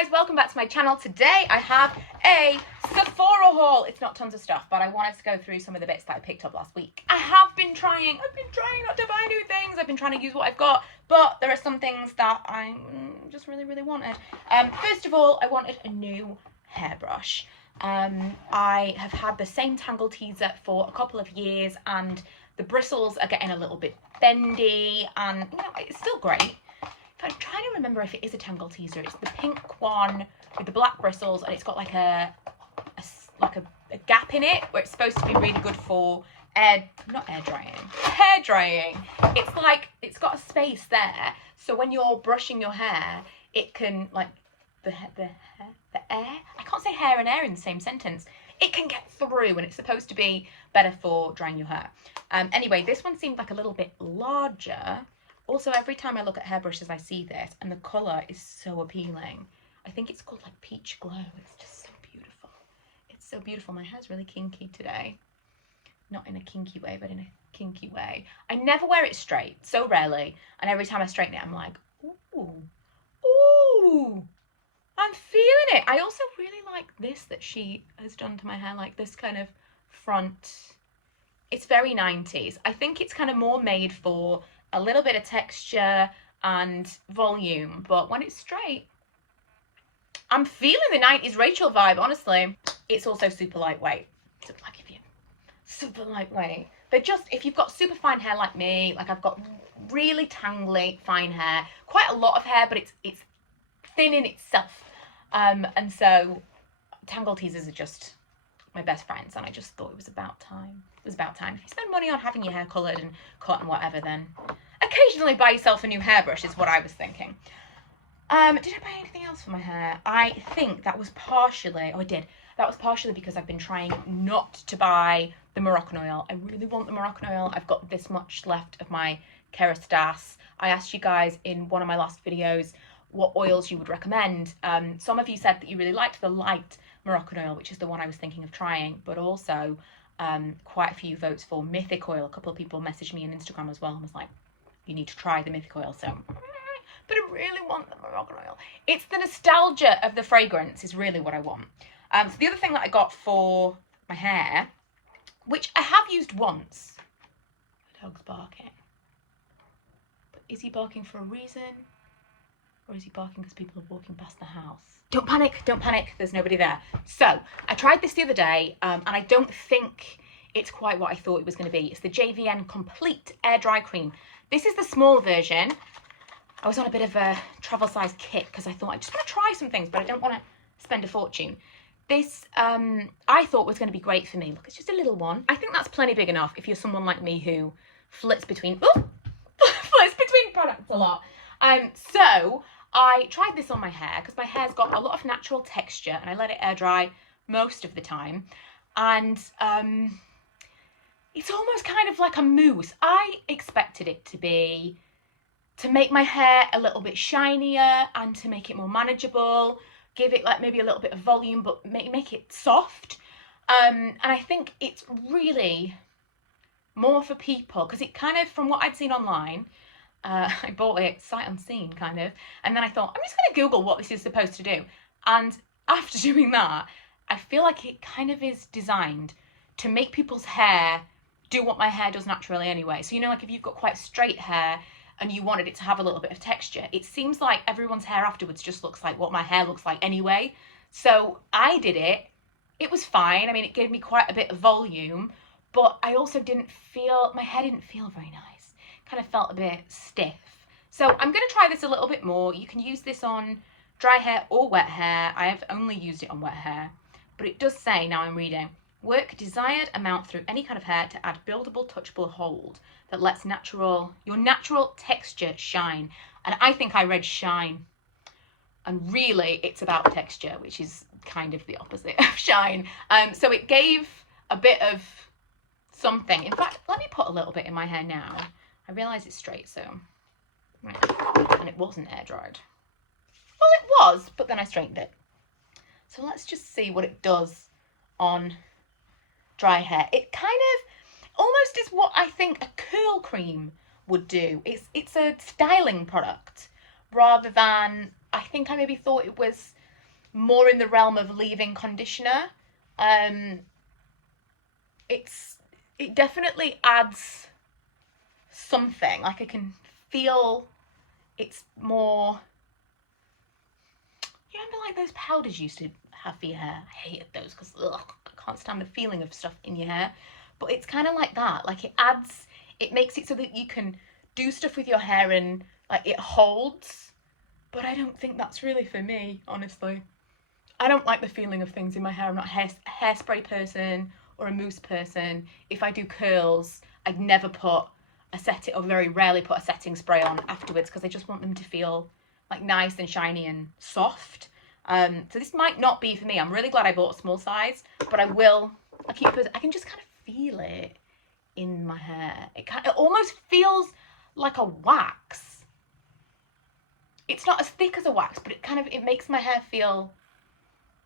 guys, welcome back to my channel. Today I have a Sephora haul. It's not tons of stuff, but I wanted to go through some of the bits that I picked up last week. I've been trying not to buy new things. I've been trying to use what I've got, but there are some things that I just really wanted. First of all, I wanted a new hairbrush. I have had the same Tangle Teezer for a couple of years and the bristles are getting a little bit bendy and, you know, it's still great. I'm trying to remember if it is a Tangle Teezer. It's the pink one with the black bristles, and it's got like a gap in it where it's supposed to be really good for hair drying. It's like it's got a space there, so when you're brushing your hair, it can like the air. I can't say hair and air in the same sentence. It can get through, and it's supposed to be better for drying your hair. Anyway, this one seemed like a little bit larger. Also, every time I look at hairbrushes, I see this, and the colour is so appealing. I think it's called like Peach Glow. It's just so beautiful. It's so beautiful. My hair's really kinky today. Not in a kinky way, but in a kinky way. I never wear it straight, so rarely. And every time I straighten it, I'm like, ooh, ooh, I'm feeling it. I also really like this that she has done to my hair, like this kind of front. It's very 90s. I think it's kind of more made for a little bit of texture and volume, but when it's straight, I'm feeling the 90s Rachel vibe, honestly. It's also super lightweight. So like if you super lightweight. They're just, if you've got super fine hair like me, like I've got really tangly fine hair, quite a lot of hair, but it's thin in itself. And so Tangle Teezers are just my best friends, and I just thought it was about time. It was about time. If you spend money on having your hair coloured and cut and whatever, then occasionally buy yourself a new hairbrush is what I was thinking. Did I buy anything else for my hair? I think that was partially, oh I did. That was partially because I've been trying not to buy the Moroccan oil. I really want the Moroccan oil. I've got this much left of my Kerastase. I asked you guys in one of my last videos what oils you would recommend. Some of you said that you really liked the light Moroccan oil, which is the one I was thinking of trying, but also quite a few votes for Mythic oil. A couple of people messaged me on Instagram as well and was like, you need to try the Mythic oil. So, but I really want the Moroccan oil. It's the nostalgia of the fragrance is really what I want. So the other thing that I got for my hair, which I have used once, the dog's barking. But is he barking for a reason? Or is he barking because people are walking past the house? Don't panic, there's nobody there. So, I tried this the other day, and I don't think it's quite what I thought it was going to be. It's the JVN Complete Air Dry Cream. This is the small version. I was on a bit of a travel size kit because I thought I just want to try some things, but I don't want to spend a fortune. This, I thought was going to be great for me. Look, it's just a little one. I think that's plenty big enough if you're someone like me who flits between products a lot. So I tried this on my hair because my hair's got a lot of natural texture and I let it air dry most of the time. And it's almost kind of like a mousse. I expected it to make my hair a little bit shinier and to make it more manageable, give it like maybe a little bit of volume, but make it soft. And I think it's really more for people because it kind of, from what I'd seen online, I bought it sight unseen kind of, and then I thought I'm just going to Google what this is supposed to do, and after doing that I feel like it kind of is designed to make people's hair do what my hair does naturally anyway. So you know, like if you've got quite straight hair and you wanted it to have a little bit of texture, it seems like everyone's hair afterwards just looks like what my hair looks like anyway. So I did it. It was fine. I mean, it gave me quite a bit of volume, but I also my hair didn't feel very nice. Kind of felt a bit stiff. So I'm going to try this a little bit more. You can use this on dry hair or wet hair. I have only used it on wet hair, but it does say, now I'm reading, work desired amount through any kind of hair to add buildable, touchable hold that lets your natural texture shine. And I think I read shine. And really it's about texture, which is kind of the opposite of shine. So it gave a bit of something. In fact, let me put a little bit in my hair now. I realise it's straight, so, right, and it wasn't air dried. Well, it was, but then I straightened it. So let's just see what it does on dry hair. It kind of almost is what I think a curl cream would do. It's a styling product rather than, I think I maybe thought it was more in the realm of leave-in conditioner. It definitely adds something. Like I can feel it's more. You remember like those powders you used to have for your hair? I hated those because I can't stand the feeling of stuff in your hair. But it's kind of like that. Like it makes it so that you can do stuff with your hair and like it holds. But I don't think that's really for me, honestly. I don't like the feeling of things in my hair. I'm not a hairspray person or a mousse person. If I do curls, I'd never put a setting, or very rarely put a setting spray on afterwards because I just want them to feel like nice and shiny and soft. So this might not be for me. I'm really glad I bought a small size, but I can just kind of feel it in my hair. It almost feels like a wax. It's not as thick as a wax, but it makes my hair feel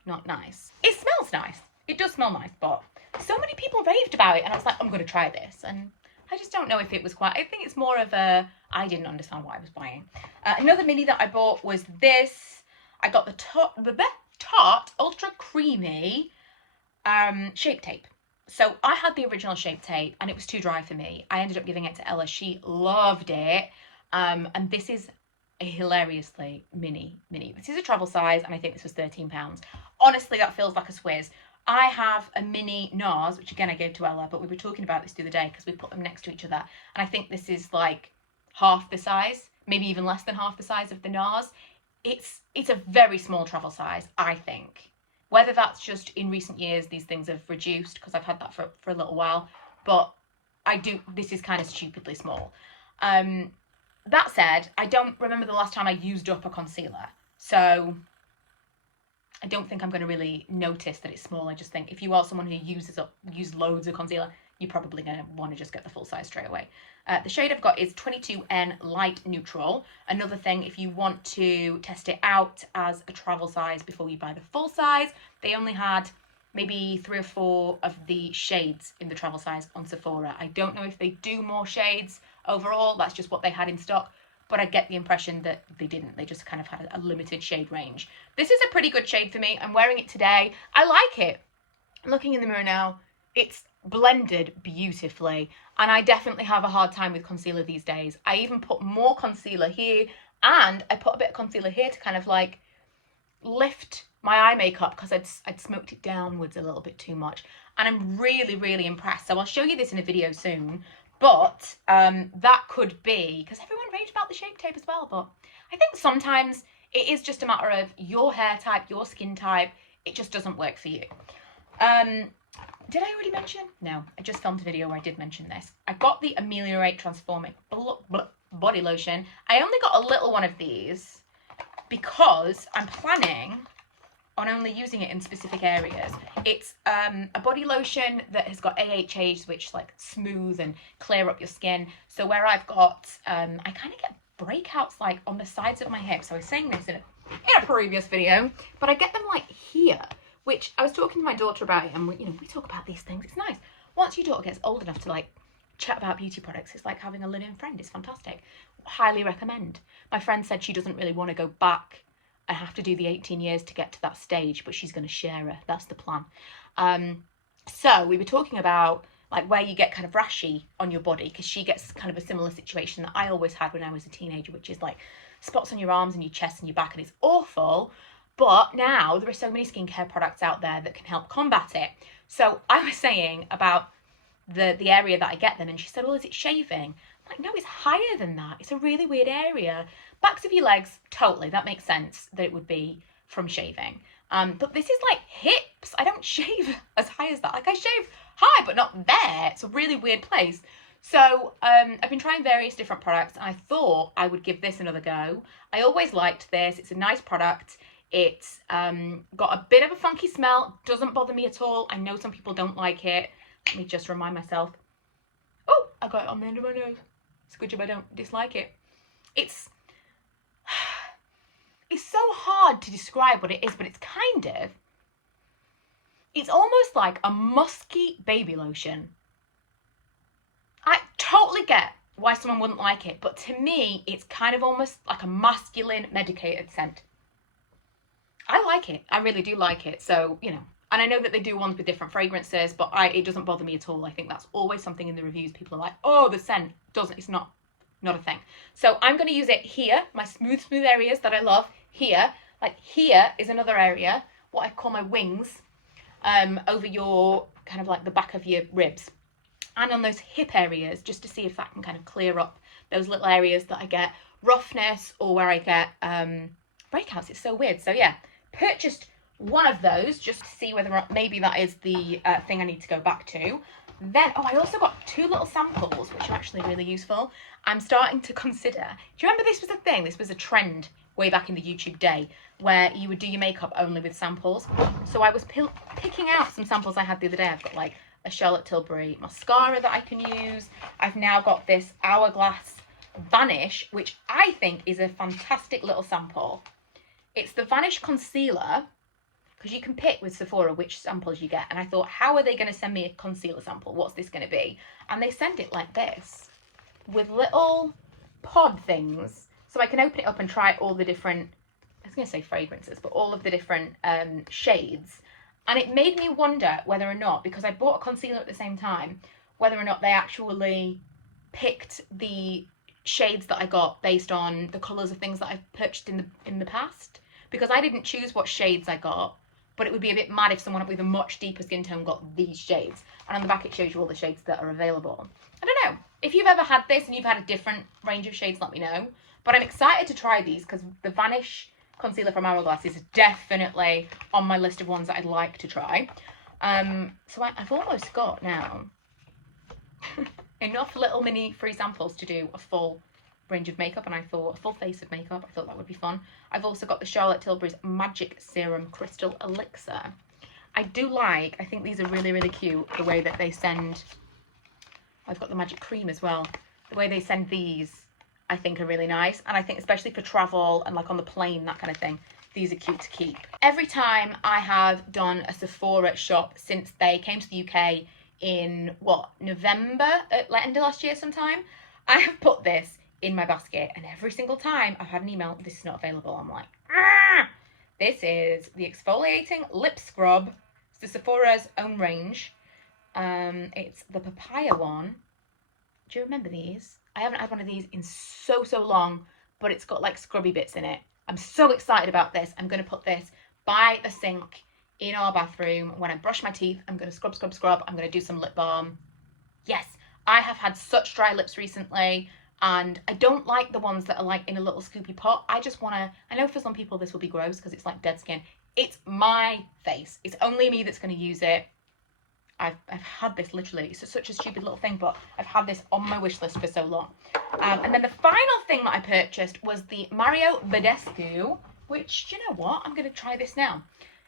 not nice. It smells nice. It does smell nice, but so many people raved about it and I was like, I'm going to try this. And I just don't know if it was quite, I think it's more of I didn't understand what I was buying. Another mini that I bought was this. I got the Tarte Ultra Creamy Shape Tape. So I had the original Shape Tape and it was too dry for me. I ended up giving it to Ella. She loved it. And this is a hilariously mini. This is a travel size and I think this was £13. Honestly, that feels like a Swizz. I have a mini NARS, which again I gave to Ella, but we were talking about this the other day because we put them next to each other. And I think this is like half the size, maybe even less than half the size of the NARS. It's a very small travel size, I think. Whether that's just in recent years, these things have reduced because I've had that for a little while. But this is kind of stupidly small. That said, I don't remember the last time I used up a concealer. So I don't think I'm going to really notice that it's small. I just think if you are someone who uses loads of concealer, you're probably going to want to just get the full size straight away. The shade I've got is 22N Light Neutral. Another thing, if you want to test it out as a travel size before you buy the full size, they only had maybe 3 or 4 of the shades in the travel size on Sephora. I don't know if they do more shades overall. That's just what they had in stock. But I get the impression that they didn't. They just kind of had a limited shade range. This is a pretty good shade for me. I'm wearing it today. I like it. I'm looking in the mirror now. It's blended beautifully. And I definitely have a hard time with concealer these days. I even put more concealer here. And I put a bit of concealer here to kind of like lift my eye makeup because I'd smoked it downwards a little bit too much. And I'm really, really impressed. So I'll show you this in a video soon. But that could be, because everyone raved about the Shape Tape as well, but I think sometimes it is just a matter of your hair type, your skin type, it just doesn't work for you. Did I already mention? No, I just filmed a video where I did mention this. I got the Ameliorate Transforming Body Lotion. I only got a little one of these because I'm planning on only using it in specific areas. It's a body lotion that has got AHAs, which like smooth and clear up your skin. So where I've got, I kind of get breakouts like on the sides of my hips. So I was saying this in a previous video, but I get them like here, which I was talking to my daughter about it, and we talk about these things. It's nice. Once your daughter gets old enough to like chat about beauty products, it's like having a live-in friend. It's fantastic. Highly recommend. My friend said she doesn't really want to go back. I have to do the 18 years to get to that stage, but she's going to share her. That's the plan. So we were talking about like where you get kind of rashy on your body, because she gets kind of a similar situation that I always had when I was a teenager, which is like spots on your arms and your chest and your back, and it's awful. But now there are so many skincare products out there that can help combat it. So I was saying about the area that I get them, and she said, well, is it shaving? I'm like, no, it's higher than that. It's a really weird area. Backs of your legs, totally, that makes sense that it would be from shaving. But this is like hips. I don't shave as high as that. Like I shave high, but not there. It's a really weird place. So I've been trying various different products, and I thought I would give this another go. I always liked this. It's a nice product. It's got a bit of a funky smell. Doesn't bother me at all. I know some people don't like it. Let me just remind myself. Oh, I got it on the end of my nose. It's a good job I don't dislike it. It's so hard to describe what it is, but it's almost like a musky baby lotion. I totally get why someone wouldn't like it, but to me, it's kind of almost like a masculine medicated scent. I like it. I really do like it. So, you know, and I know that they do ones with different fragrances, but it doesn't bother me at all. I think that's always something in the reviews. People are like, oh, the scent doesn't, it's not a thing. So I'm going to use it here, my smooth areas that I love here. Like here is another area, what I call my wings, over your kind of like the back of your ribs. And on those hip areas, just to see if that can kind of clear up those little areas that I get roughness or where I get breakouts. It's so weird. So yeah, purchased one of those just to see whether or not maybe that is the thing I need to go back to. Then, oh, I also got 2 little samples, which are actually really useful. I'm starting to consider, do you remember this was a thing? This was a trend way back in the YouTube day where you would do your makeup only with samples. So I was picking out some samples I had the other day. I've got like a Charlotte Tilbury mascara that I can use. I've now got this Hourglass Vanish, which I think is a fantastic little sample. It's the Vanish Concealer, because you can pick with Sephora which samples you get. And I thought, how are they going to send me a concealer sample? What's this going to be? And they send it like this, with little pod things. So I can open it up and try all the different, I was going to say fragrances, but all of the different shades. And it made me wonder whether or not, because I bought a concealer at the same time, whether or not they actually picked the shades that I got based on the colours of things that I've purchased in the past. Because I didn't choose what shades I got, but it would be a bit mad if someone with a much deeper skin tone got these shades. And on the back it shows you all the shades that are available. I don't know. If you've ever had this and you've had a different range of shades, let me know. But I'm excited to try these because the Vanish Concealer from Hourglass is definitely on my list of ones that I'd like to try. So I've almost got now enough little mini free samples to do a full range of makeup, and I thought a full face of makeup, I thought that would be fun. I've also got the Charlotte Tilbury's Magic Serum Crystal Elixir. I think these are really, really cute, the way that they send, I've got the Magic Cream as well, the way they send these I think are really nice, and I think especially for travel and like on the plane, that kind of thing, these are cute to keep. Every time I have done a Sephora shop since they came to the UK in November, like end of last year sometime, I have put this in my basket, and every single time I've had an email, this is not available. I'm like, ah! This is the Exfoliating Lip Scrub. It's the Sephora's own range. It's the Papaya one. Do you remember these? I haven't had one of these in so long, but it's got like scrubby bits in it. I'm so excited about this. I'm going to put this by the sink in our bathroom. When I brush my teeth, I'm going to scrub. I'm going to do some lip balm. Yes, I have had such dry lips recently, and I don't like the ones that are like in a little scoopy pot. I just want to, I know for some people this will be gross because it's like dead skin. It's my face. It's only me that's going to use it. I've had this literally, it's such a stupid little thing, but I've had this on my wish list for so long. And then the final thing that I purchased was the Mario Badescu, which, do you know what? I'm going to try this now.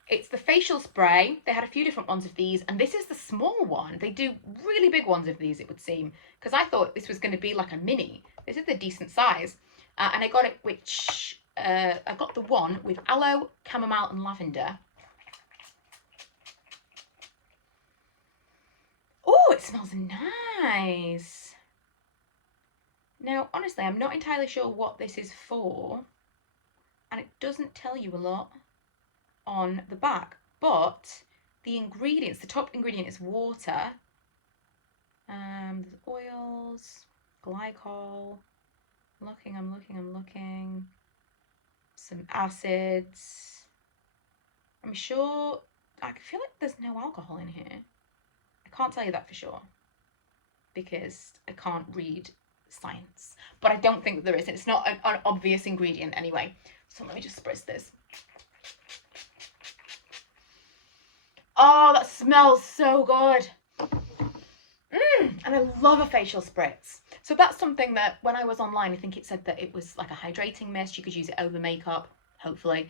It's the facial spray. They had a few different ones of these, and this is the small one. They do really big ones of these, it would seem, because I thought this was going to be like a mini. This is the decent size. And I got it, I got the one with aloe, chamomile, and lavender. Oh, it smells nice. Now, honestly, I'm not entirely sure what this is for, and it doesn't tell you a lot on the back, but the ingredients, the top ingredient is water. There's oils, glycol. I'm looking. Some acids. I'm sure, I feel like there's no alcohol in here. I can't tell you that for sure because I can't read science, but I don't think there is. It's not an obvious ingredient anyway. So let me just spritz this. Oh, that smells so good. And I love a facial spritz. So that's something that when I was online, I think it said that it was like a hydrating mist. You could use it over makeup, hopefully,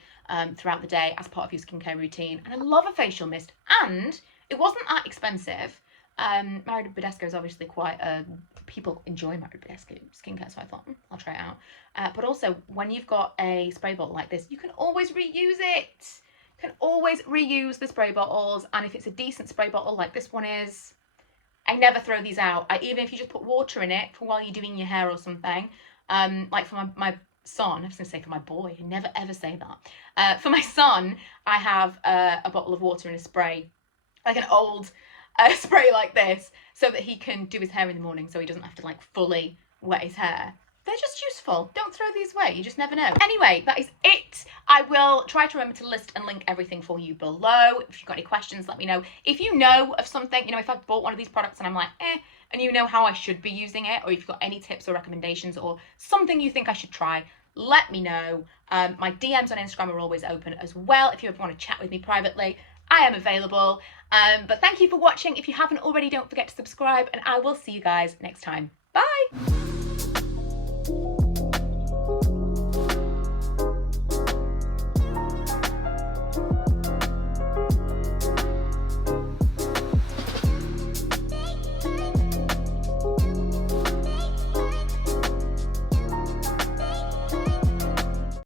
throughout the day as part of your skincare routine. And I love a facial mist, and it wasn't that expensive. Mario Badescu is obviously quite people enjoy Mario Badescu skincare, so I thought I'll try it out. But also, when you've got a spray bottle like this, you can always reuse it. You can always reuse the spray bottles, and if it's a decent spray bottle like this one is, I never throw these out. Even if you just put water in it for while you're doing your hair or something, like for my son, I was going to say for my boy, I never ever say that. For my son, I have a bottle of water and a spray, like an old spray like this, so that he can do his hair in the morning so he doesn't have to like fully wet his hair. They're just useful. Don't throw these away. You just never know. Anyway, that is it. I will try to remember to list and link everything for you below. If you've got any questions, let me know. If you know of something, you know, if I've bought one of these products and I'm like, and you know how I should be using it, or if you've got any tips or recommendations or something you think I should try, let me know. My DMs on Instagram are always open as well. If you ever want to chat with me privately, I am available. But thank you for watching. If you haven't already, don't forget to subscribe, and I will see you guys next time. Bye.